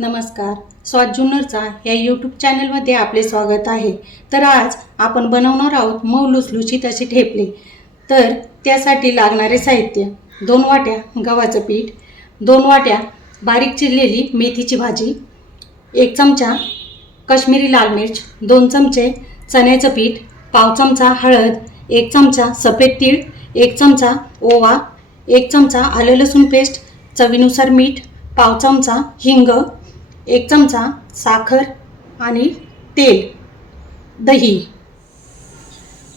नमस्कार. स्वाद जुन्नरचा या यूट्यूब चॅनलमध्ये आपले स्वागत आहे. तर आज आपण बनवणार आहोत मऊ लुसलुशीत असे ठेपले. तर त्यासाठी लागणारे साहित्य: 2 वाट्या गव्हाचं पीठ, 2 वाट्या बारीक चिरलेली मेथीची भाजी, 1 चमचा काश्मीरी लाल मिर्च, 2 चमचे चण्याचं पीठ, पाव चमचा हळद, 1 चमचा सफेद तीळ, 1 चमचा ओवा, 1 चमचा आलं लसूण पेस्ट, चवीनुसार मीठ, पाव चमचा हिंग, 1 चमचा साखर आणि तेल, दही.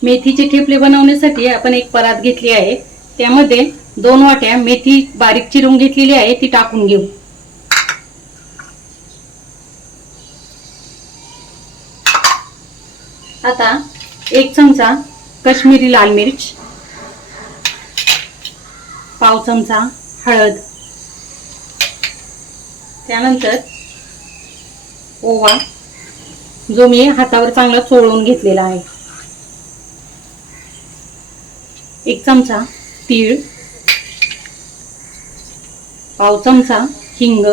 मेथीचे ठेपले बनवण्यासाठी आपण एक परात घेतली आहे. त्यामध्ये 2 वाट्या मेथी बारीक चिरून घेतलेली आहे, ती टाकून घेऊ. आता 1 चमचा काश्मीरी लाल मिर्च, पाव चमचा हळद, त्यानंतर ओवा जो मी हातावर चांगला चोळून घेतलेला आहे, 1 चमचा तीळ, पाव चमचा हिंग,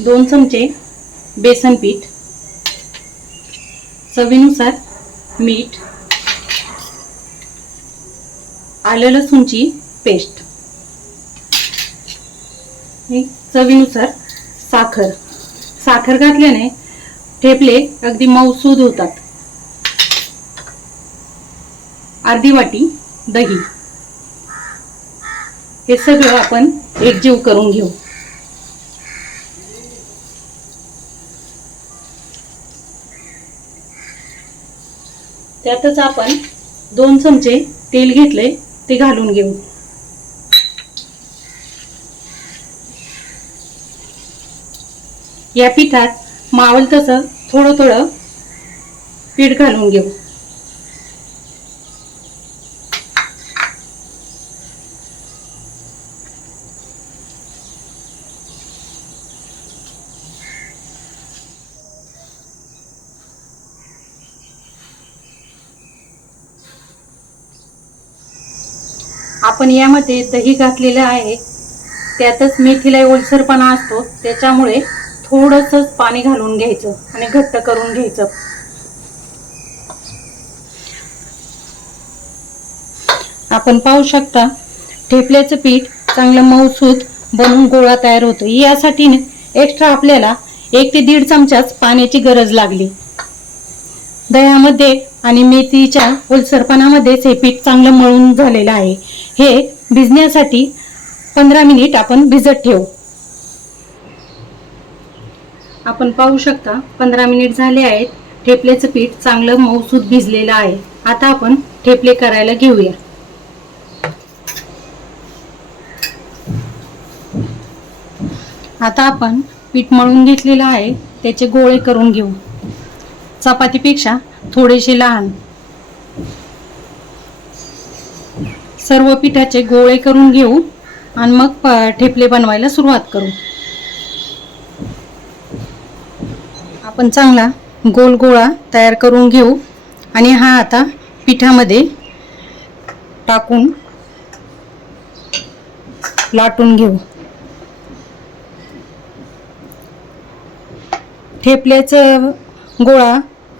2 चमचे बेसन पीठ, चवीनुसार मीठ, आलं लसूणची पेस्ट, चवीनुसार साखर. साखर घातल्याने ठेपले अगदी मऊसूद होतात. अर्धी वाटी दही. हे सगळं आपण एकजीव करून घेऊ. त्यातच आपण 2 चमचे तेल घेतले, ते घालून घेऊ. या पिठात मावल तसं थोडं थोडं पीठ घालून घेऊ. आपण यामध्ये दही घातलेलं आहे, त्यातच मेथीला ओलसरपणा असतो, त्याच्यामुळे थोडंसं पाणी घालून घ्यायचं आणि घट्ट करून घ्यायचं. आपण पाहू शकता ठेपल्याचं पीठ चांगलं मऊसूत बनवून गोळा तयार होतो. यासाठी एक्स्ट्रा आपल्याला 1 ते 1.5 चमचाच पाण्याची गरज लागली. दह्यामध्ये आणि मेथीच्या ओलसरपणामध्येच हे पीठ चांगलं मळून झालेलं आहे. हे भिजण्यासाठी 15 मिनिट आपण भिजत ठेवू. आपण पाहू शकता 15 मिनिट झाले आहेत. ठेपल्याचं पीठ चांगलं मऊसूत भिजलेलं आहे. आता आपण ठेपले करायला घेऊया. आता आपण पीठ मळून घेतलेलं आहे, त्याचे गोळे करून घेऊ. चपातीपेक्षा थोडेसे लहान. सर्व पिठाचे गोळे करून घेऊ आणि मग ठेपले बनवायला सुरुवात करू. आपण चांगला गोल गोळा तयार करून घेऊ आणि हा आता पिठामध्ये टाकून लाटून घेऊ. ठेपल्याचा गोळा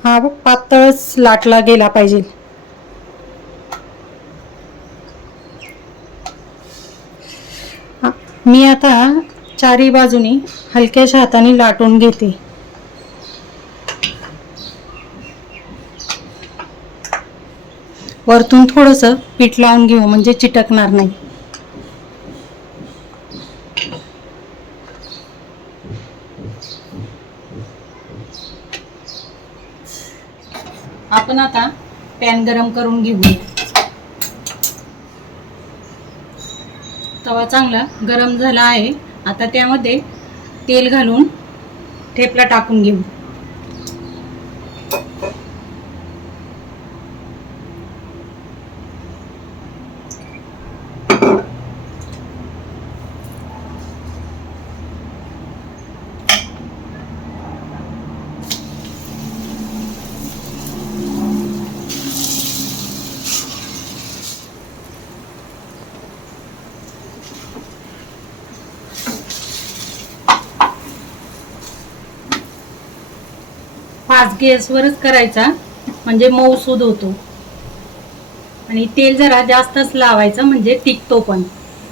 हा पातळच लाटला गेला पाहिजे. मी आता चारी बाजूनी हलक्याशा हाताने लाटून घेते. वरतून थोडंसं पीठ लावून घेऊ म्हणजे चिटकणार नाही. आपण आता पॅन गरम करून घेऊ. तवा चांगला गरम झाला आहे. आता त्यामध्ये तेल घालून ठेपला टाकून घेऊ. फास्ट गॅसवरच करायचा, म्हणजे मऊसूद होतो. आणि तेल जरा जास्तच लावायचं, म्हणजे टिकतो पण.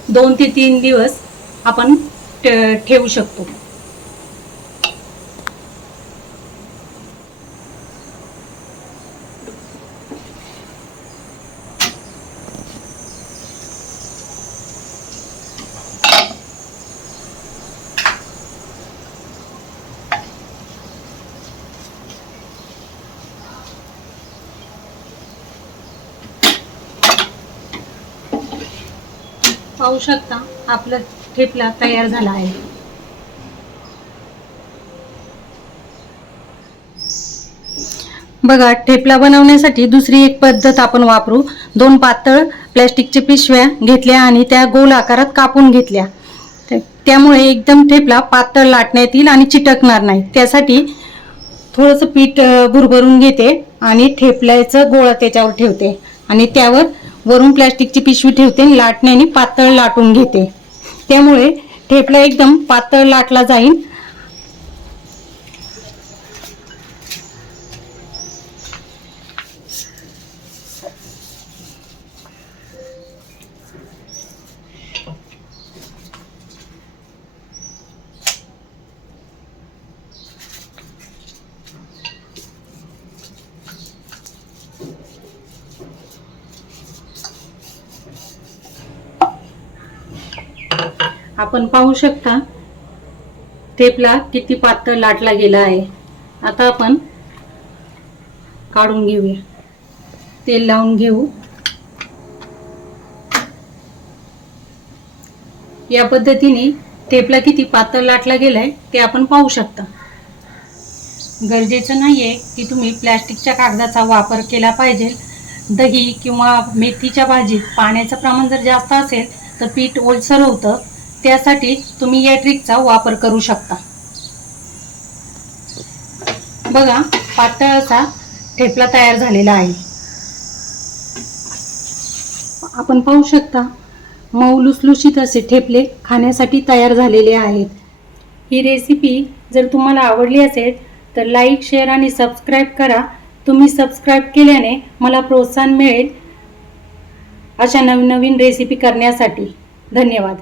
2 ते 3 दिवस आपण ठेवू शकतो. पाहू शकता आपला ठेपला तयार झाला आहे. बघा, ठेपला बनवण्यासाठी दुसरी एक पद्धत आपण वापरू. 2 पातळ प्लॅस्टिकच्या पिशव्या घेतल्या आणि त्या गोल आकारात कापून घेतल्या. त्यामुळे एकदम ठेपला पातळ लाटण्यात येईल आणि चिटकणार नाही. त्यासाठी थोडंसं पीठ भुरभरून घेते आणि ठेपल्याचं गोळा त्याच्यावर ठेवते आणि त्यावर वरून प्लॅस्टिकची पिशवी ठेवते आणि लाटण्याने पातळ लाटून घेते. त्यामुळे ठेपला एकदम पातळ लाटला जाईल. आपण पाहू शकता ठेपला किती पातळ लाटला गेला आहे. आता आपण काढून घेऊया. तेल लावून घेऊ. या पद्धतीने ठेपला किती पातळ लाटला गेलाय ते आपण पाहू शकता. गरजेचं नाहीये की तुम्ही प्लॅस्टिकच्या कागदाचा वापर केला पाहिजे. दही किंवा मेथीच्या भाजीत पाण्याचं प्रमाण जर जास्त असेल तर पीठ ओलसर होतं. त्यासाठी तुम्ही या ट्रिकचा वापर करू शकता. बघा, पातळ असा ठेपला तयार झालेला आहे. आपण पाहू शकता मऊ लुसलुशीत असे ठेपले खाण्यासाठी तयार झालेले आहेत. ही रेसिपी जर तुम्हाला आवडली असेल तर लाईक, शेअर आणि सबस्क्राईब करा. तुम्ही सबस्क्राईब केल्याने मला प्रोत्साहन मिळेल अशा नवीन नवीन रेसिपी करण्यासाठी. धन्यवाद.